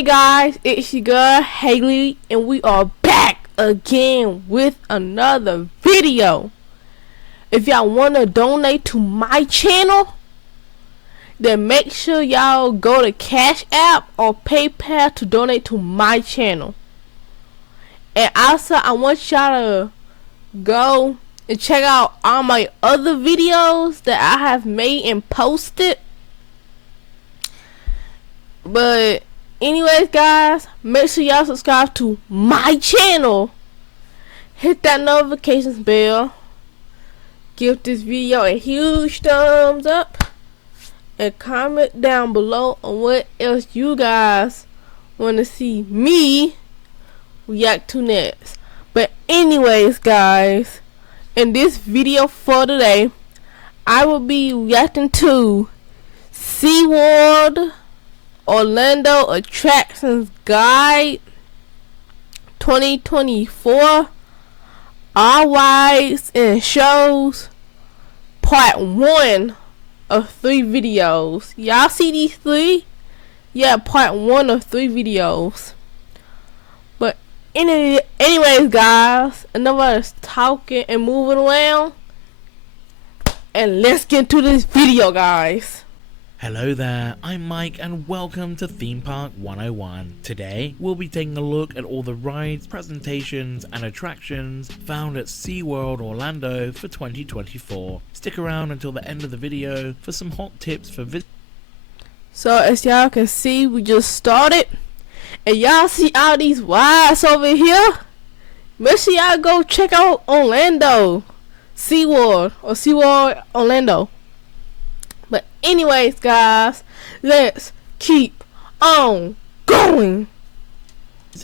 Hey guys, it's your girl Hayleigh, and we are back again with another video. If y'all want to donate to my channel, then make sure y'all go to Cash App or PayPal to donate to my channel. And also, I want y'all to go and check out all my other videos that I have made and posted. But anyways guys, make sure y'all subscribe to my channel, hit that notifications bell, give this video a huge thumbs up, and comment down below on what else you guys want to see me react to next. But anyways guys, in this video for today, I will be reacting to SeaWorld Orlando Attractions Guide 2024 All Rides and Shows Part 1 of 3 videos. Y'all see these 3? Yeah, Part 1 of 3 videos. But anyways guys, enough of us talking and moving around, and let's get into this video guys. Hello there, I'm Mike and welcome to Theme Park 101. Today, we'll be taking a look at all the rides, presentations and attractions found at SeaWorld Orlando for 2024. Stick around until the end of the video for some hot tips for visitors. So as y'all can see, we just started, and y'all see all these rides over here. Make sure y'all go check out Orlando SeaWorld or SeaWorld Orlando. But anyways guys, let's keep on going.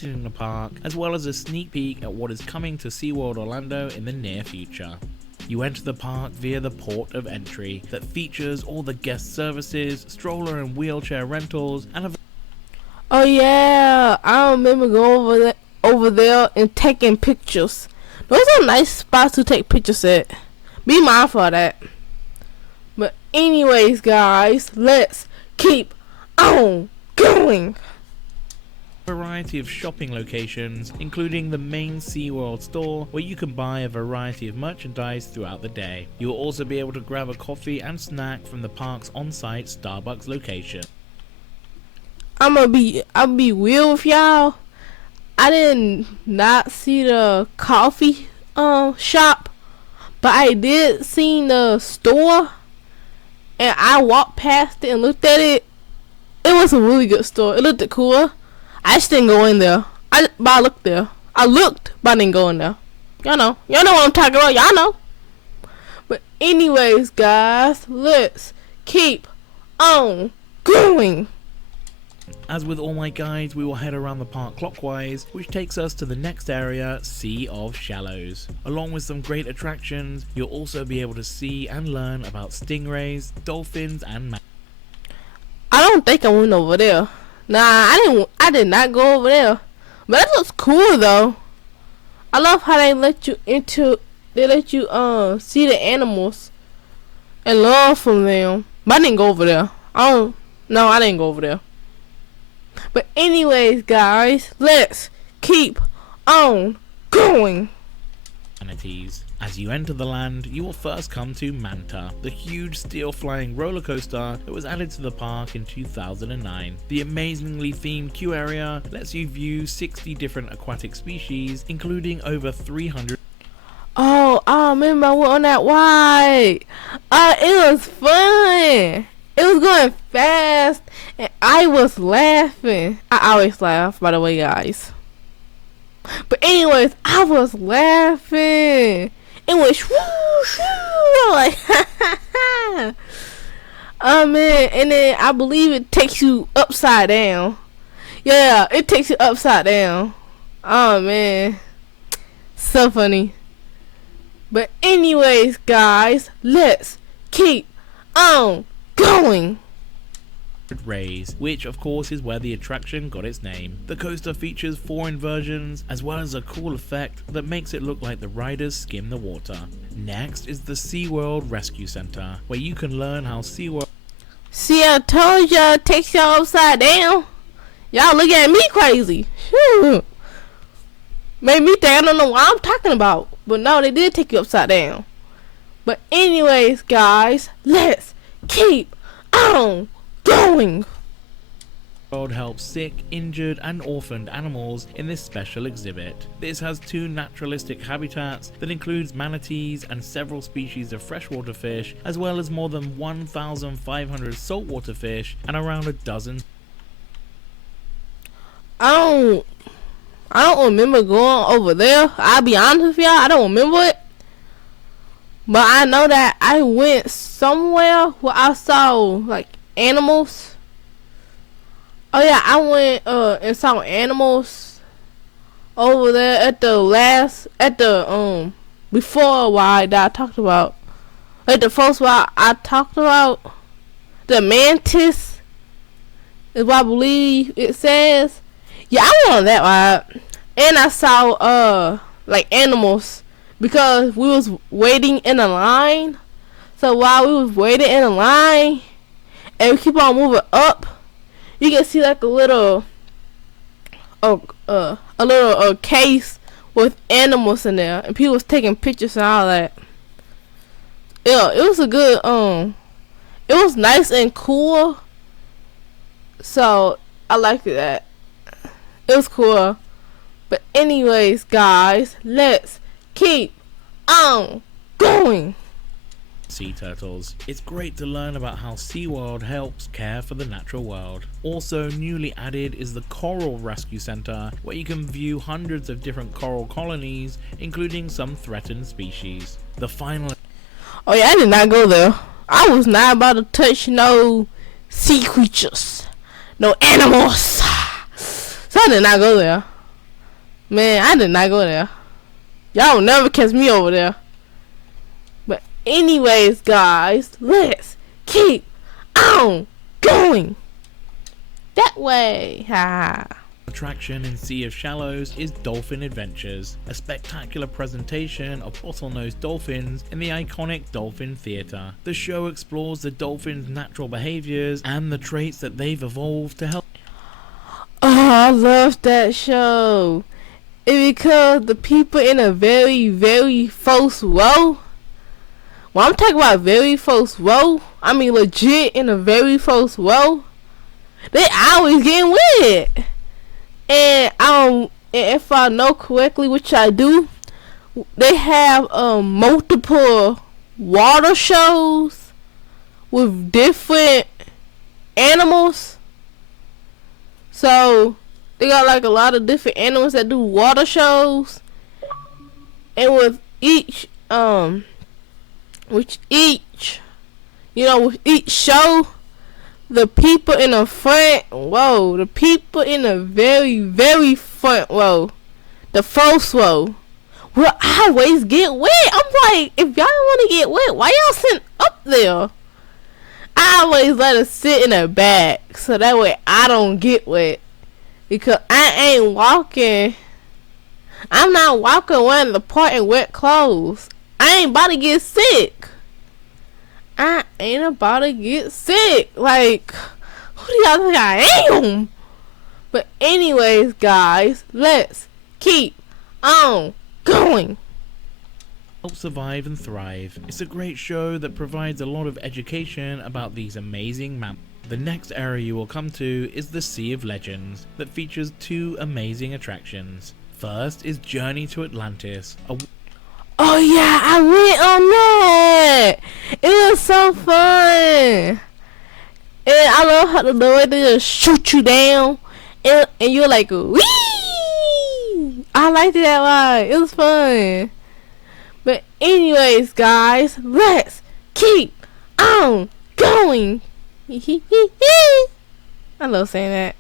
In the park, as well as a sneak peek at what is coming to SeaWorld Orlando in the near future. You enter the park via the port of entry that features all the guest services, stroller and wheelchair rentals, and a... Oh yeah, I remember going over there and taking pictures. Those are nice spots to take pictures at. Be mindful of that. But anyways guys, let's keep on going. Variety of shopping locations, including the main SeaWorld store where you can buy a variety of merchandise throughout the day. You will also be able to grab a coffee and snack from the park's on-site Starbucks location. I'll be real with y'all. I did not see the coffee shop, but I did see the store. And I walked past it and looked at it. It was a really good store. It looked cool. I just didn't go in there. But I looked there. I looked, but I didn't go in there. Y'all know what I'm talking about. Y'all know. But anyways, guys, let's keep on going. As with all my guides, we will head around the park clockwise, which takes us to the next area, Sea of Shallows. Along with some great attractions, you'll also be able to see and learn about stingrays, dolphins, and I don't think I went over there. Nah, I did not go over there. But that looks cool though. I love how they let you see the animals and learn from them. But I didn't go over there. I didn't go over there. But anyways guys, let's keep on going. Manatees. As you enter the land, you will first come to Manta, the huge steel flying roller coaster that was added to the park in 2009. The amazingly themed queue area lets you view 60 different aquatic species, including over 300. Oh, I remember I went on that ride. It was fun. It was going fast, and I was laughing. I always laugh, by the way, guys. But anyways, I was laughing. It went shoo, shoo. I'm like, oh man. And then I believe it takes you upside down. Yeah, it takes you upside down. Oh man, so funny. But anyways, guys, let's keep on going. Rays, which of course is where the attraction got its name. The coaster features 4 inversions as well as a cool effect that makes it look like the riders skim the water. Next is the SeaWorld Rescue Center, where you can learn how SeaWorld... See, I told y'all it takes y'all upside down. Y'all look at me crazy. Phew. Made me think I don't know what I'm talking about. But no, they did take you upside down. But anyways, guys, let's keep on going. SeaWorld helps sick, injured, and orphaned animals in this special exhibit. This has 2 naturalistic habitats that includes manatees and several species of freshwater fish, as well as more than 1,500 saltwater fish and around a dozen. I don't remember going over there. I'll be honest with y'all, I don't remember it. But I know that I went somewhere where I saw like animals. Oh yeah, I went and saw animals over there at the before why that I talked about. Like the first one I talked about, the mantis is what I believe it says. Yeah, I went on that ride. And I saw like animals because we was waiting in a line. So while we was waiting in a line and we keep on moving up, you can see like a little case with animals in there, and people was taking pictures and all that. Yeah, it was a good it was nice and cool. So I liked that. It was cool. But anyways, guys, let's keep on going. Sea turtles. It's great to learn about how SeaWorld helps care for the natural world. Also newly added is the Coral Rescue Center, where you can view hundreds of different coral colonies, including some threatened species. The final... Oh yeah, I did not go there. I was not about to touch no sea creatures, no animals. So I did not go there. Man, I did not go there. Y'all will never catch me over there. But anyways, guys, let's keep on going. That way. Ha. Attraction in Sea of Shallows is Dolphin Adventures, a spectacular presentation of bottlenose dolphins in the iconic Dolphin Theatre. The show explores the dolphins' natural behaviors and the traits that they've evolved to help. Oh, I love that show. It's because the people in a very, very first row. When I'm talking about very first row, I mean legit in a very first row. They always getting wet. And if I know correctly, which I do, they have multiple water shows with different animals. So they got like a lot of different animals that do water shows, and with each show, the people in the front row, the people in the very, very front row, the first row, will always get wet. I'm like, if y'all want to get wet, why y'all sitting up there? I always let it sit in the back so that way I don't get wet. Because I'm not walking wearing the part in wet clothes. I ain't about to get sick. I ain't about to get sick. Like, who do y'all think I am? But anyways, guys, let's keep on going. Help survive and thrive. It's a great show that provides a lot of education about these amazing mammals. The next area you will come to is the Sea of Legends, that features 2 amazing attractions. First is Journey to Atlantis. Oh yeah, I went on that. It was so fun. And I love how the way they just shoot you down, and you're like, wee! I liked that ride. It was fun. But anyways, guys, let's keep on going. I love saying that.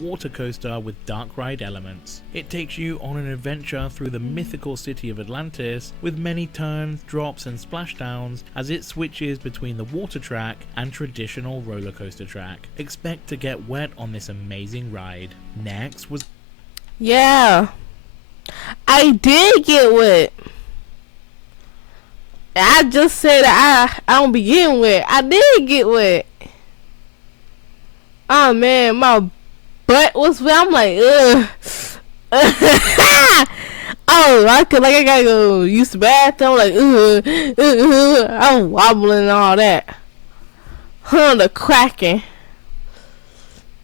Water coaster with dark ride elements. It takes you on an adventure through the mythical city of Atlantis with many turns, drops and splashdowns as it switches between the water track and traditional roller coaster track. Expect to get wet on this amazing ride. Next was... Yeah, I did get wet. I just said I don't be getting wet. I did get wet. Oh man, my butt was wet. I'm like, ugh. Oh, I gotta go use the bathroom. Like, I'm wobbling and all that. The cracking.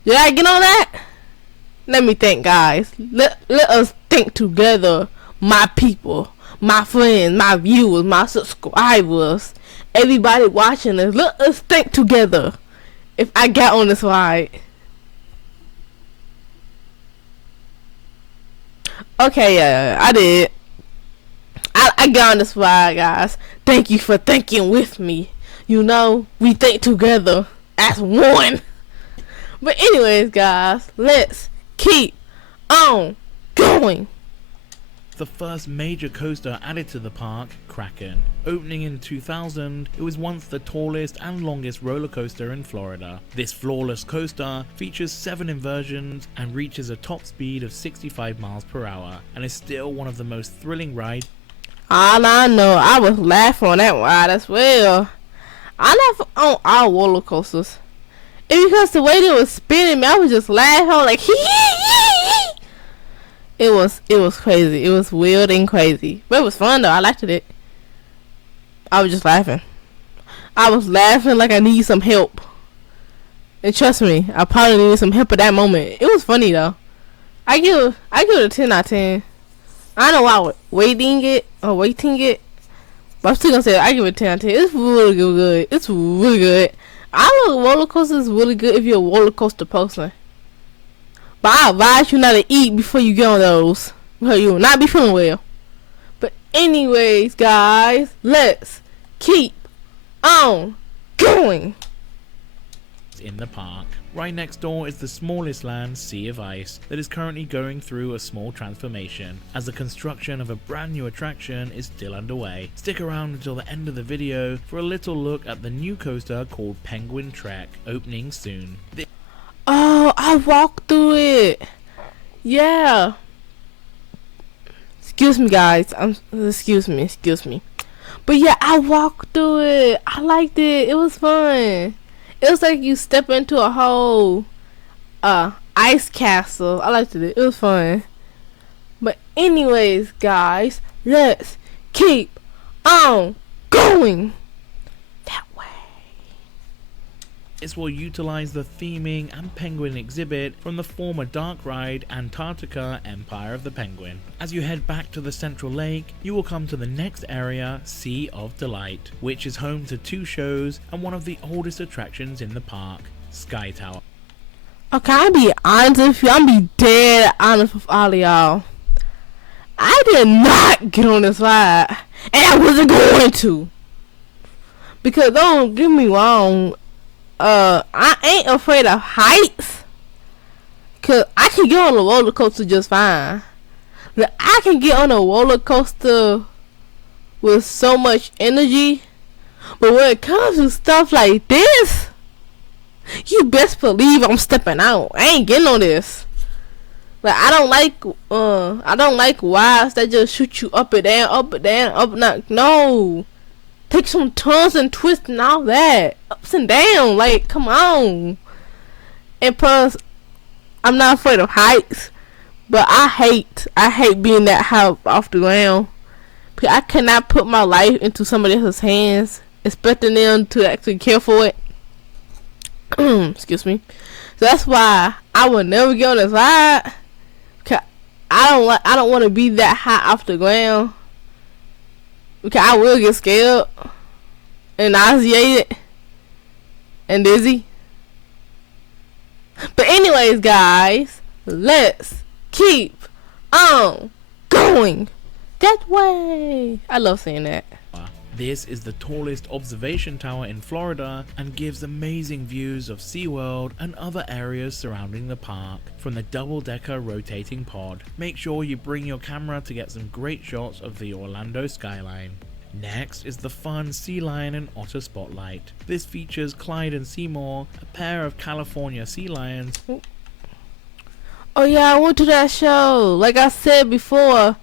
Did I get on that? Let me think, guys. Let us think together, my people, my friends, my viewers, my subscribers, everybody watching us. Let us think together. If I got on this ride. Okay, yeah, I did. I got on this ride, guys. Thank you for thinking with me. You know, we think together as one. But anyways, guys, let's keep on going. The first major coaster added to the park, Kraken. Opening in 2000, it was once the tallest and longest roller coaster in Florida. This flawless coaster features 7 inversions and reaches a top speed of 65 miles per hour and is still one of the most thrilling rides. All I know, I was laughing on that ride as well. I laugh on all roller coasters. And because the way they was spinning me, I was just laughing like It was crazy. It was weird and crazy. But it was fun though. I liked it. I was just laughing. I was laughing like I need some help. And trust me, I probably needed some help at that moment. It was funny though. I give it a 10 out of 10. I don't know why I was waiting it. But I'm still gonna say I give it a 10 out of 10. It's really good. It's really good. I look roller coasters really good if you're a roller coaster person. But I advise you not to eat before you get on those. Because you will not be feeling well. But anyways, guys, let's keep on going. In the park. Right next door is the smallest land, Sea of Ice, that is currently going through a small transformation, as the construction of a brand new attraction is still underway. Stick around until the end of the video for a little look at the new coaster called Penguin Trek, opening soon. Oh, I walked through it. Yeah. Excuse me, guys. Excuse me. But yeah, I walked through it. I liked it. It was fun. It was like you step into a whole ice castle. I liked it. It was fun. But anyways, guys, let's keep on going. That way. This will utilize the theming and penguin exhibit from the former dark ride Antarctica Empire of the Penguin. As you head back to the central lake, you will come to the next area, Sea of Delight, which is home to 2 shows and one of the oldest attractions in the park, Sky Tower. Okay, I'll be honest with you. I'll be dead honest with all of y'all. I did not get on this ride, and I wasn't going to. Because don't get me wrong, I ain't afraid of heights. Cause I can get on a roller coaster just fine. But I can get on a roller coaster with so much energy. But when it comes to stuff like this, you best believe I'm stepping out. I ain't getting on this. Like I don't like rides that just shoot you up and down, up and down, up and down. No. Take some turns and twists and all that. Ups and downs. Like, come on. And plus, I'm not afraid of heights. But I hate being that high off the ground. Because I cannot put my life into somebody else's hands. Expecting them to actually care for it. Excuse me. So that's why I would never get on this ride. Cause I don't want to be that high off the ground. Because I will get scared and nauseated and dizzy. But anyways, guys, let's keep on going that way. I love saying that. This is the tallest observation tower in Florida and gives amazing views of SeaWorld and other areas surrounding the park from the double-decker rotating pod. Make sure you bring your camera to get some great shots of the Orlando skyline. Next is the fun Sea Lion and Otter Spotlight. This features Clyde and Seymour, a pair of California sea lions. Oh yeah, I went to that show. Like I said before,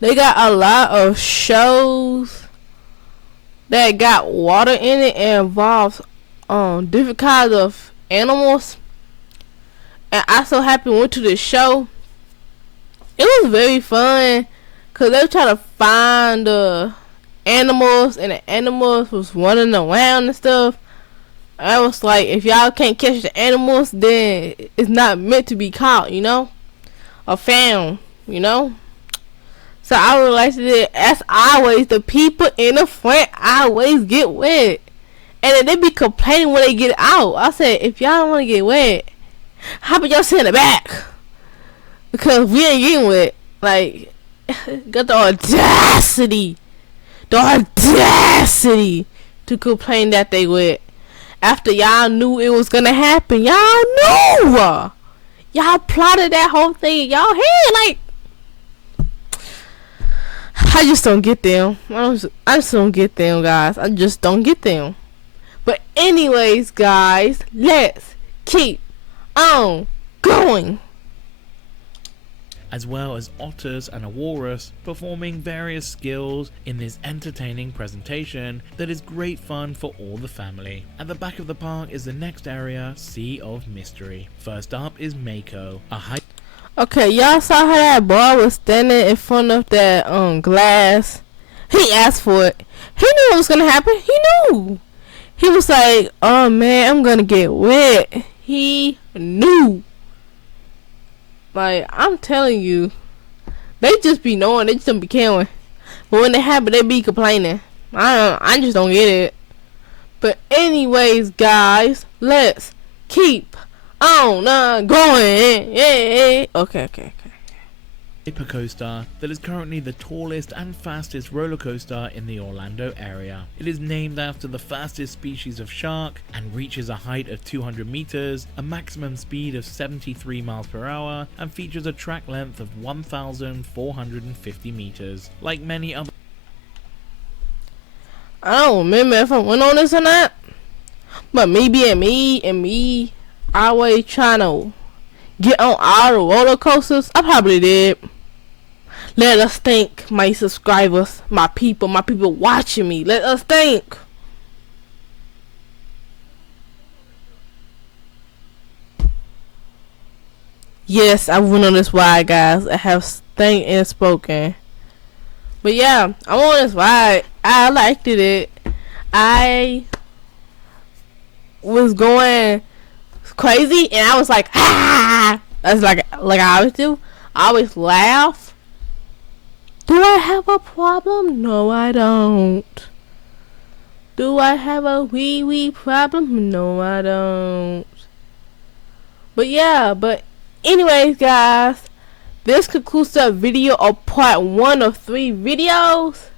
they got a lot of shows that got water in it and involves different kinds of animals. and I so happy went to the show. It was very fun because they were trying to find the animals, and the animals was running around and stuff. I was like, if y'all can't catch the animals, then it's not meant to be caught, you know, or found, you know. So I realized that as always, the people in the front always get wet, and then they be complaining when they get out. I said, if y'all don't want to get wet, how about y'all sit in the back? Because we ain't getting wet. Like, got the audacity to complain that they wet after y'all knew it was gonna happen. Y'all knew. Y'all plotted that whole thing in y'all head. Like, I just don't get them. I just don't get them, guys. I just don't get them. But anyways, guys, let's keep on going. As well as otters and a walrus performing various skills in this entertaining presentation that is great fun for all the family. At the back of the park is the next area, Sea of Mystery. First up is Mako, a high... Okay, y'all saw how that boy was standing in front of that glass. He asked for it. He knew what was gonna happen. He knew. He was like, oh man, I'm gonna get wet. He knew. Like, I'm telling you, they just be knowing, they just don't be caring. But when they happen, they be complaining. I just don't get it. But anyways, guys, let's keep on going. Yeah. Okay. Coaster that is currently the tallest and fastest roller coaster in the Orlando area. It is named after the fastest species of shark and reaches a height of 200 meters, a maximum speed of 73 miles per hour, and features a track length of 1,450 meters. Like many other... I don't remember if I went on this or not, but maybe me always trying to get on all the roller coasters. I probably did. Let us think, my subscribers, my people watching me. Let us think. Yes, I went on this ride, guys. I have think and spoken. But yeah, I'm on this ride. I liked it. I was going crazy, and I was like, ah! That's like I always do. I always laugh. Do I have a problem? No, I don't. Do I have a wee problem? No, I don't. But yeah, anyways, guys, this concludes the video of part 1 of 3 videos.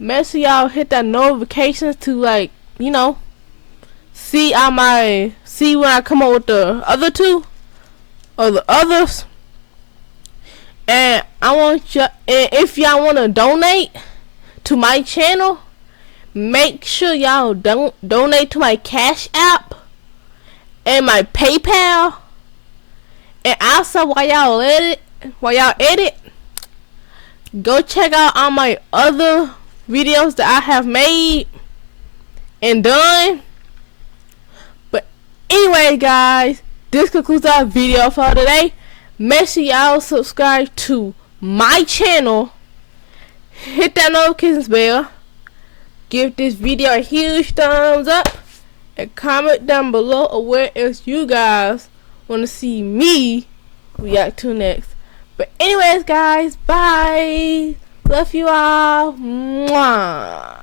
Make sure y'all hit that notifications to, like, you know, see when I come up with the other 2 or the others. And I want you, and if y'all want to donate to my channel, make sure y'all don't donate to my Cash App and my PayPal. And also, while y'all edit, go check out all my other videos that I have made and done. But anyway, guys, this concludes our video for today. Make sure y'all subscribe to my channel, hit that notifications bell, give this video a huge thumbs up, and comment down below of where else you guys want to see me react to next. But anyways, guys, bye. Love you all. Mwah.